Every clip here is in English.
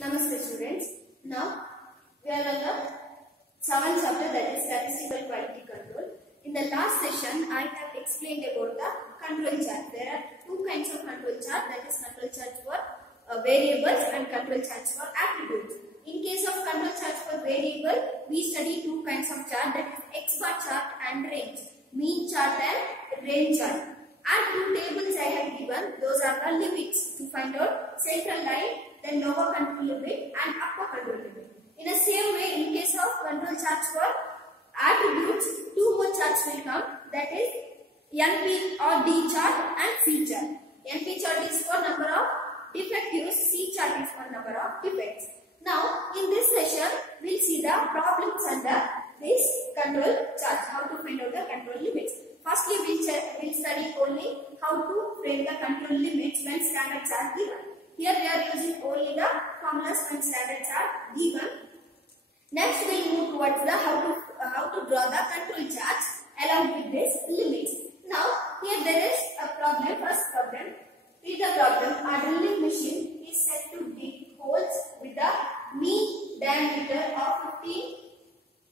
Namaste students. Now we are on the 7th chapter, that is Statistical Quality Control. In the last session I have explained about the control chart. There are two kinds of control chart, that is control chart for variables and control charts for attributes. In case of control charts for variable, we study two kinds of chart, that is X bar chart and range, mean chart and range chart. And two tables I have given, those are the limits to find out central line, then lower control limit and upper control limit. In the same way, in case of control charts for attributes, two more charts will come, that is NP or D chart and C chart. NP chart is for number of defectives, C chart is for number of defects. Now, in this session, we will see the problems under this control chart, how to find out the control limits. Firstly, we will study only how to frame the control limits when standards are given. Here we are using only the formulas when standards are given. Next, we will move towards the how to draw the control charts along with this limits. Now, here there is a problem. First problem. Read the problem. A drilling machine is set to dig holes with a mean diameter of 15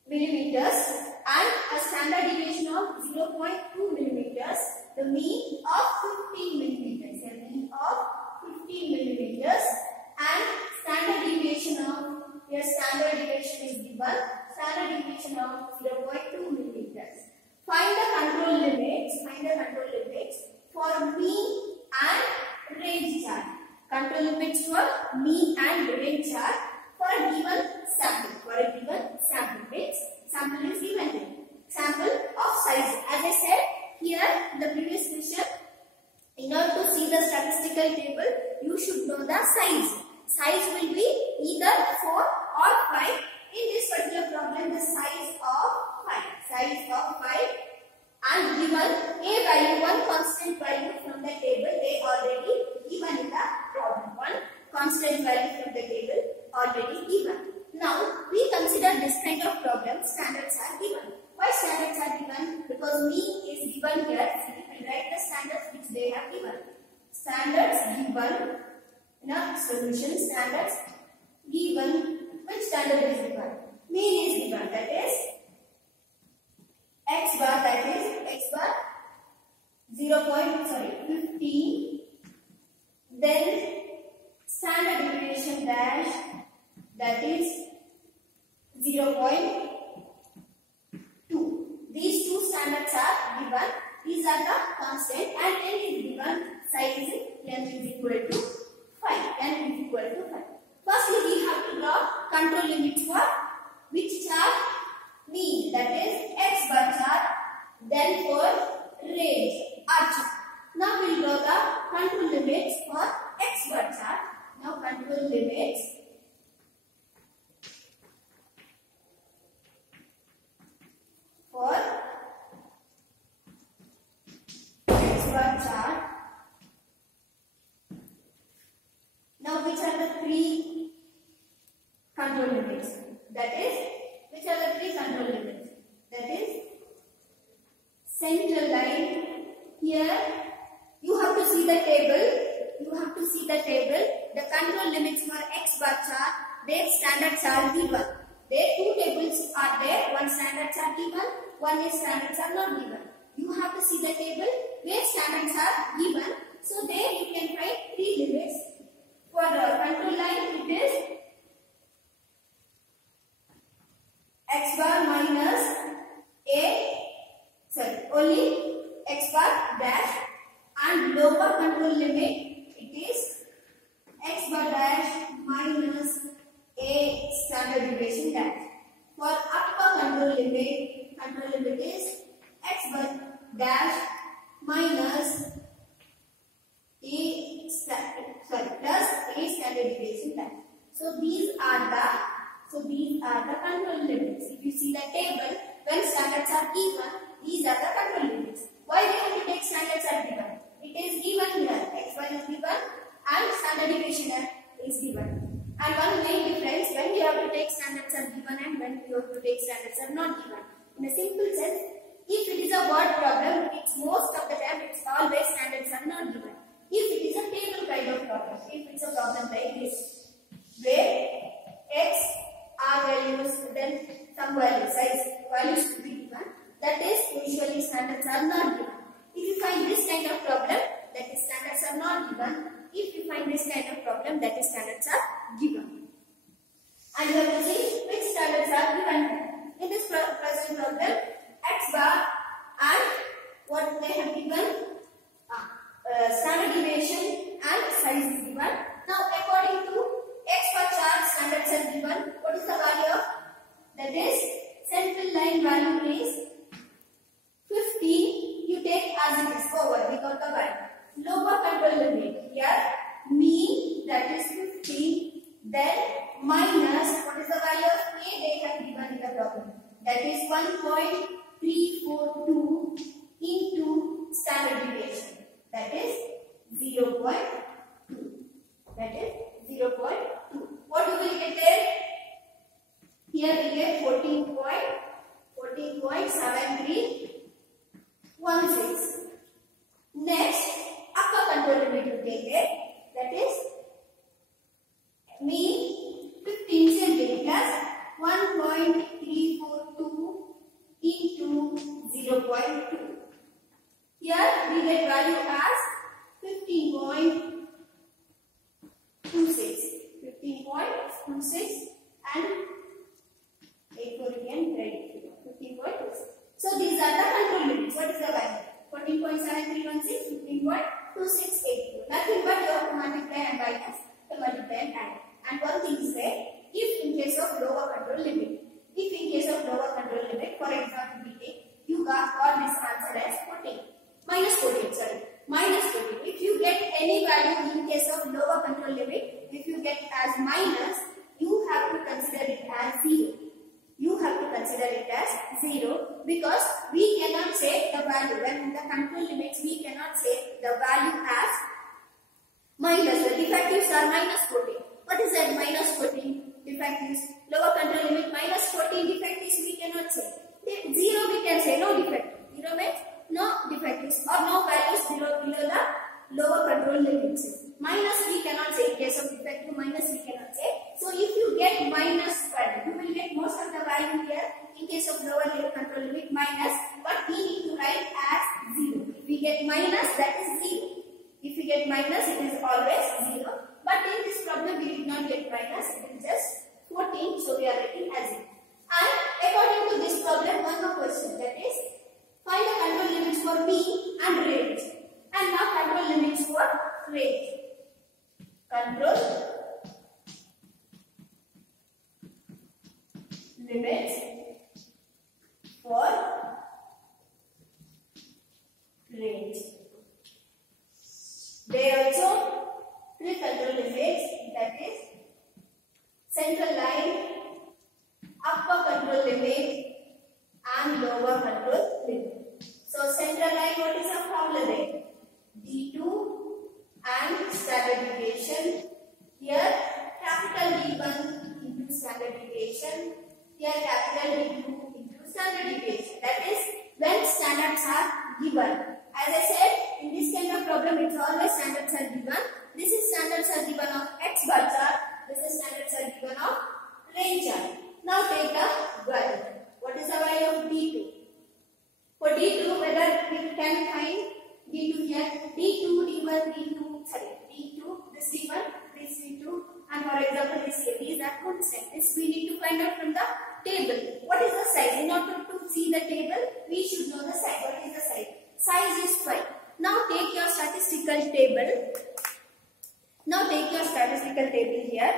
millimeters and a standard deviation of 0.2 millimeters. The mean of 15 millimeters. The mean of 15 millimeters and standard deviation of, here standard deviation is given, standard deviation of 0.2 millimeters. Find the control limits. Find the control limits for mean and range chart. Control limits for mean and range chart for a given sample. For a given sample, means sample is given here. Sample of size. As I said here in the previous question, in order to see the statistical table, you should know the size. Size will be either 4 or 5. In this particular problem, the size of 5. Size of 5 and given a value, one constant value from the table, they already given in the problem. One constant value from the table already given. Now, we consider this kind of problem, standards are given. Why standards are given? Because mean is given here. So we can write the standards which they have given. Standards given in a solution. Standards given. Which standard is given? Mean is given. That is X bar. That is X bar 15. Then standard deviation dash. That is 0.2. These two standards are given. These are the constant and n is given. Size is n is equal to 5. N is equal to 5. Firstly, we have to draw control limits for which chart? Mean. That is X bar chart. Then for range R chart. Now we will draw the control limits for X bar chart. Now control limits for X bar chart. Now which are the three control limits? That is, which are the three control limits? That is central line. Here you have to see the table. You have to see the table. The control limits for X bar chart, their standards are given. There two tables are there. One standards are given, one is standards are not given. You have to see the table where standards are given. So there you can find three limits. For the control line, it is X bar minus only X bar dash, and lower control limit, it is X bar dash minus a standard deviation dash. For upper control limit is X bar dash minus plus a standard deviation dash. So these are the control limits. If you see the table, when standards are given, these are the control limits. Why we have to take standards are given? It is given here. X1 is given and standard deviation is given. And one main difference, when we have to take standards are given and when we have to take standards are not given. In a simple sense, if it is a word problem, it's most of the time it's always standards are not given. If it is a table kind of problem, if it's a problem like this, where And you have to see which standards are given. In this present problem, X bar and what they have given, standard deviation and size is given. Now according to X bar chart, standards are given. What is the value of? That is, central line value is 15. You take as it is over without the value. Lower control limit here, mean, that is 15. Then minus, what is the value of A they have given in the problem? That is 1.342 into standard deviation. That is 0.2. That is 0.2. What do we get there? Here we get 14.7316. Next, upper control limit you take it. That is mean 15 cm plus 1.342 into 0.2. Here we get value as 15.26. 15.26 and 84 again, 15.26. So these are the control limits. What is the value? 14.7316, 15.2684. Nothing but you have to multiply and minus, to multiply and add. And one thing is there, if in case of lower control limit, for example, we take, you got this answer as 14, minus 14, sorry, minus 14. If you get any value in case of lower control limit, if you get as minus, you have to consider it as 0. You have to consider it as 0 because we cannot say the value. When in the control limits, we cannot say the value as minus. The defectives are minus 14. What is that minus 14? Defectives. Lower control limit minus 14 defectives we cannot say. 0 we can say, no defective. 0 means no defectives or no values below the lower control limits. Minus we cannot say. In case of defective, minus we cannot say. So if you get minus value, you will get most of the value here. In case of lower level control limit, minus, but we need to write as 0. If we get minus, that is 0. If we get minus, it is always 0. But in this problem, we did not get minus, it is just 14, so we are writing as 0. And according to this problem, one more question, that is, find the control limits for mean and range. And now control limits for range. Control limits for range. They also three control limits, that is central line, upper control limit and lower control limit. So central line, what is the formula there? D2 and standard deviation. Here capital D1 into standard deviation. Here capital D2 into standard deviation. That is when standards are given. As I said, in this kind of problem, it's always standards are given. This is standards are given of X bar chart. This is standards are given of range chart. Now take the value. What is the value of D2? For D2, whether we can find D2 here, D2, D1, D2, this D1, this D2, and for example, this here, these are constant. This we need to find out from the table. What is the size? In order to see the table, we should know the size. What is the size? Size is 5. Now take your statistical table. Here.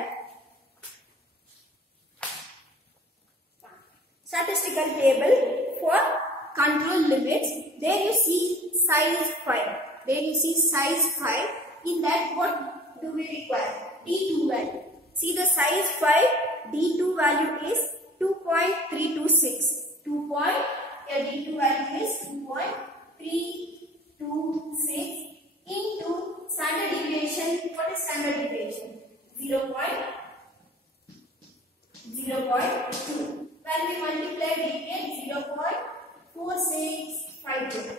Statistical table for control limits. There you see size 5. In that, what do we require? D2 value. See the size 5. D2 value is 2.326. D2 value is 2.326 into standard deviation. What is standard deviation? 0.02. When we multiply, we get 0.4652.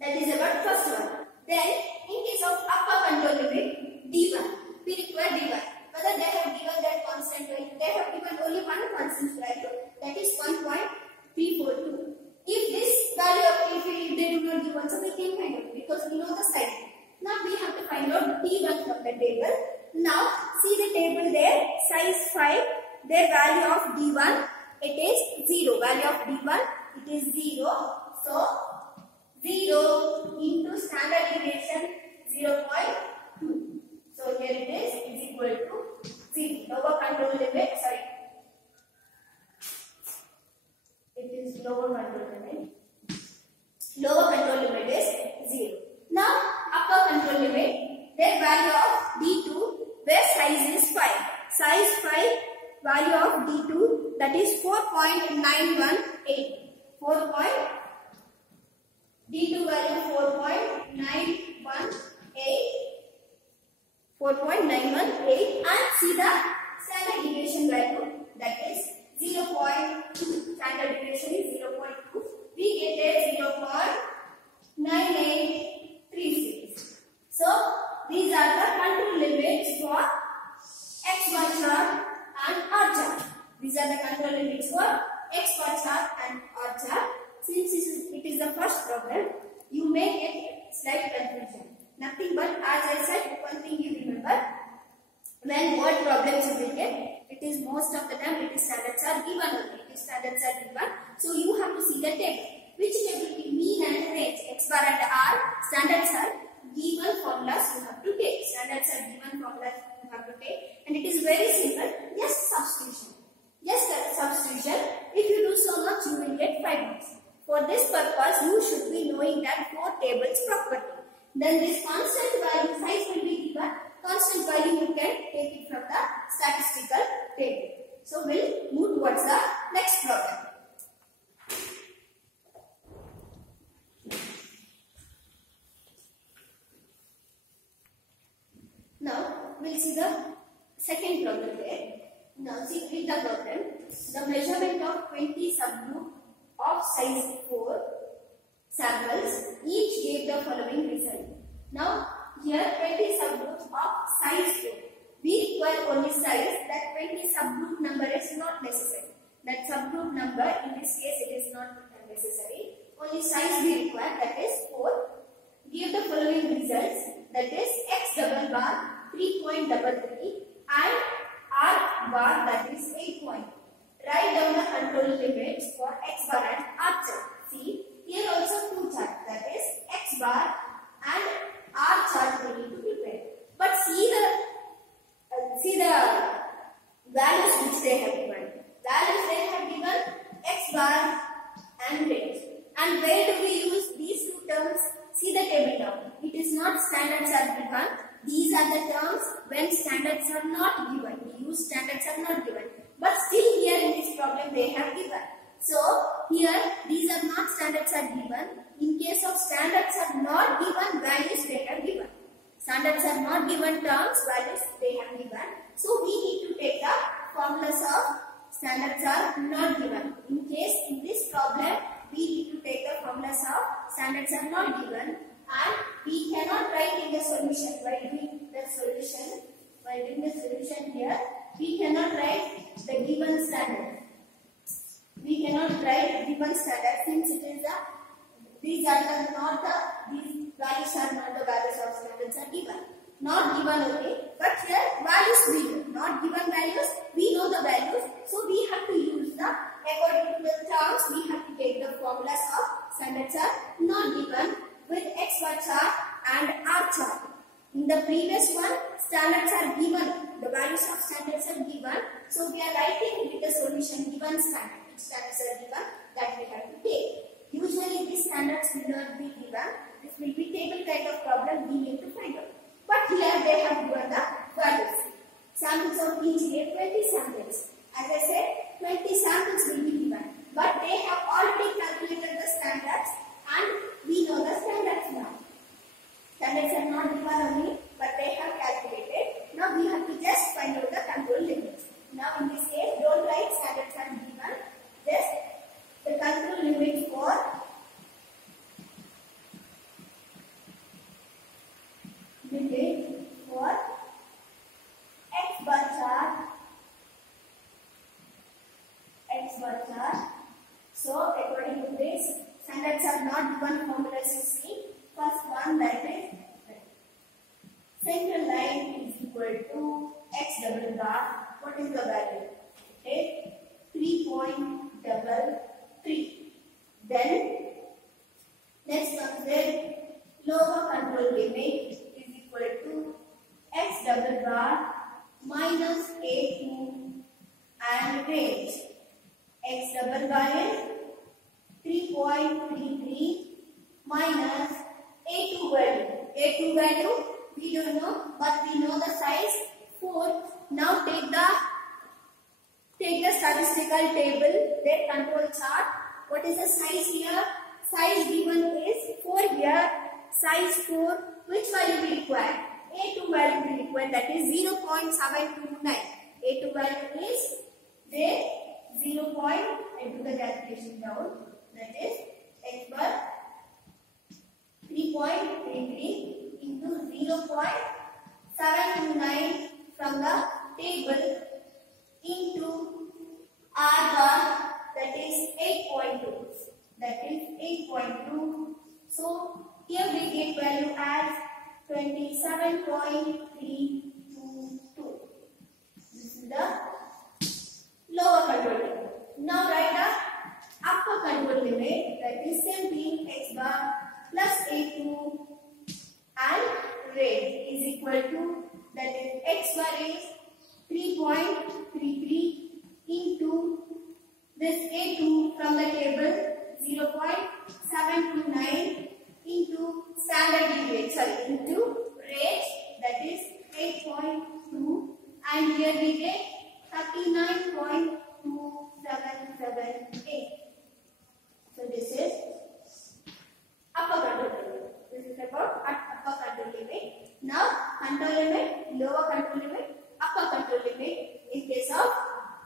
That is about first one. Then, in case of upper control limit, D1, we require D1. Whether they have given that constant value, they have given only one constant value, that is 1.342. If this value, if they do not give also, we can find out because we know the size. Now we have to find out D1 from the table. Now see the table there, size 5, their value of D1 it is 0. Value of D1 it is 0. So 0 into standard deviation 0.2. So here it is equal to 0. Lower control limit, sorry. It is lower control limit. Lower control limit is 0. Now upper control limit, their value of D2 where size is 5. Size 5 value of D2 that is 4.918. D2 value 4.918 and see the standard deviation value that is 0.2. Standard deviation is 0.2. We get a 0.9836. So these are the control limits for X bar chart and R chart. These are the control limits for X bar chart and R chart. Since it is the first problem, you may get slight confusion. Nothing but as I said, one thing you remember, when word problems you will get, it is most of the time it is standards are given only. It is standards are given. So you have to see the table. Which table will mean and range? X bar and R standards are given formulas you have to take. Standards are given formulas you have to take. And it is very simple. Yes, substitution. Yes, substitution. If you do so much, you will get 5 marks. For this purpose, you should be knowing that 4 tables properly. Then this constant value size will be given. Constant value you can take it from the statistical table. So we'll move towards the next problem. Now we'll see the second problem there. Now see read the problem. The measurement of 20 subgroup of size 4 samples each gave the following result. Now here 20 subgroups of size 4. We require only size. That 20 subgroup number is not necessary. That subgroup number in this case it is not necessary. Only size we require, that is 4. Give the following results, that is X double bar 3.33 and R bar that is 8 point. Write down the control limits for X bar and R chart. See here also 2 charts, that is X bar and R chart we need to prepare. But see the values which they have given. Values they have given X bar and range. And where do we use these 2 terms? See the table down. It is not standards are given. These are the terms when standards are not given. We use standards are not given. But still here in this problem they have given. So here these are not standards are given. In case of standards are not given, values they have given. Standards are not given terms, values they have given. So we need to take the formulas of standards are not given. In case in this problem we need to take the formulas of standards are not given and we cannot write in the solution. While doing the solution here, we cannot write the given standard. We cannot write given standard since it is these values are not the values of standards are given. Not given only, but here values we know. Not given values, we know the values. So we have to use the according to the terms. We have to take the formulas of standards are not given with X bar chart and R chart. In the previous one, standards are given. The values of standards are given. So we are writing with the solution given standard. Which standards are given that we have to take. Usually these standards will not be given. This will be table kind of problem we need to find out. But here they have given the values. Samples of each gave 20 samples. As I said, 20 samples will be given. But they have already calculated the standards and we know the standards now. Standards are not given only, but they have calculated. Now we have to just find out the control limits. Now in this case, don't write standards are given. Just the control limit for X bar chart. So according to this, standards are not given formulas you see. First one, that is central line is equal to X double bar. What what is the value? Okay, 3.33. Then next comes the lower control limit is equal to x double bar minus a2 and range. X double bar is 3.33 minus a2 value. A2 value we don't know, but we know the size 4. Now take the statistical table, their control chart. What is the size here? Size given is 4 here. Size 4. Which value we require? A2 value we require, that is 0.729. A2 value is there 0. And do the calculation down. That is x bar 3.33 into 0.729 from the table into R bar, that is 8.2. That is 8.2. So here we get value as 27.322. This is the lower control limit. Now write the upper control limit, that is 17x bar plus a2 and range is equal to, that is x bar is 3.33 into this a2 from the table 0.729 into standard deviation into range, that is 8.2, and here we get 39.2778. So this is upper control limit. This is about upper control limit. Now control limit, lower control limit, upper control limit in case of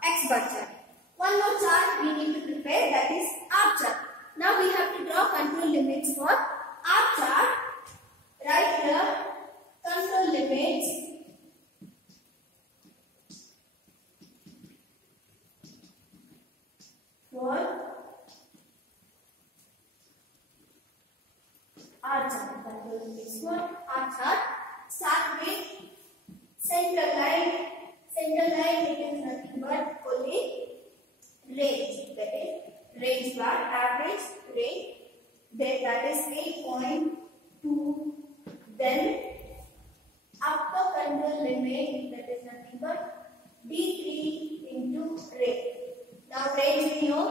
X bar chart. One more chart we need to prepare, that is R chart. Now we have to draw control limits for R chart. Right here, control limits for R chart. Control limits for R chart. Start with central line. Central line, it is nothing but only range. That is range bar, average range. Then that is 8.2. Then upper control limit, that is nothing but D3 into range. Now range we know.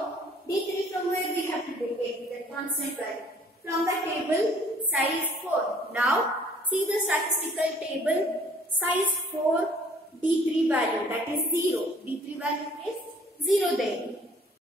D3 from where we have to take it? The constant value. From the table size 4. Now see the statistical table, size 4, D3 value, that is 0. D3 value is 0 there.